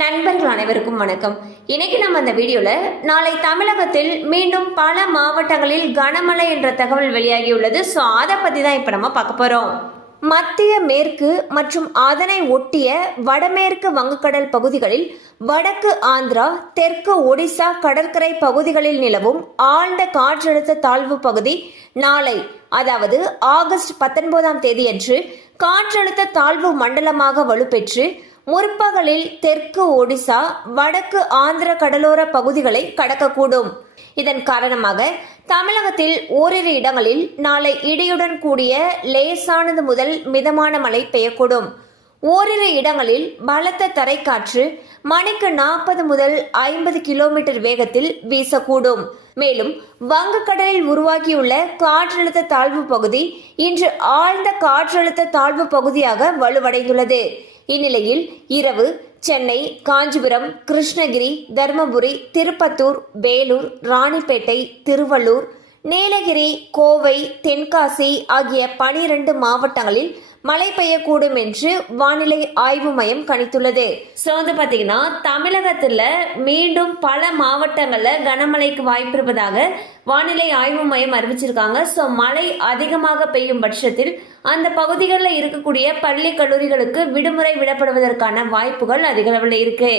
நண்பர்கள் அனைவருக்கும் வணக்கம். இன்னைக்கு நம்ம அந்த வீடியோல நாளை தமிழகத்தில் மீண்டும் பல மாவட்டங்களில் கனமழை என்ற தகவல் வெளியாகியுள்ளது. ஸோ அதை பத்தி தான் இப்போ நம்ம பார்க்க போறோம். மத்திய மேற்கு மற்றும் அதனை ஒட்டிய வடமேற்கு வங்கக்கடல் பகுதிகளில் வடக்கு ஆந்திரா தெற்கு ஒடிசா கடற்கரை பகுதிகளில் நிலவும் ஆழ்ந்த காற்றழுத்த தாழ்வு பகுதி நாளை அதாவது ஆகஸ்ட் பத்தொன்பதாம் தேதியன்று காற்றழுத்த தாழ்வு மண்டலமாக வலுப்பெற்று முற்பகலில் தெற்கு ஒடிசா வடக்கு ஆந்திர கடலோர பகுதிகளை கடக்கக்கூடும். இதன் காரணமாக தமிழகத்தில் ஓரிரு இடங்களில் நாளை இடியுடன் கூடிய லேசானது முதல் மிதமான மழை பெய்யக்கூடும். ஓரிரு இடங்களில் பலத்த தரைக்காற்று மணிக்கு நாற்பது முதல் ஐம்பது கிலோமீட்டர் வேகத்தில் வீசக்கூடும். மேலும் வங்கக்கடலில் உருவாகியுள்ள காற்றழுத்த தாழ்வு பகுதி இன்று ஆழ்ந்த காற்றழுத்த தாழ்வு பகுதியாக வலுவடைந்துள்ளது. இந்நிலையில் இரவு சென்னை காஞ்சிபுரம் கிருஷ்ணகிரி தருமபுரி திருப்பத்தூர் வேலூர் ராணிப்பேட்டை திருவள்ளூர் நீலகிரி கோவை தென்காசி ஆகிய பனிரெண்டு மாவட்டங்களில் மழை பெய்யக்கூடும் என்று வானிலை ஆய்வு மையம் கணித்துள்ளது. ஸோ வந்து பார்த்தீங்கன்னா தமிழகத்தில் மீண்டும் பல மாவட்டங்களில் கனமழைக்கு வாய்ப்பு இருப்பதாக வானிலை ஆய்வு மையம் அறிவிச்சிருக்காங்க. ஸோ மழை அதிகமாக பெய்யும் பட்சத்தில் அந்த பகுதிகளில் இருக்கக்கூடிய பள்ளி கல்லூரிகளுக்கு விடுமுறை விடப்படுவதற்கான வாய்ப்புகள் அதிகளவில் இருக்கு.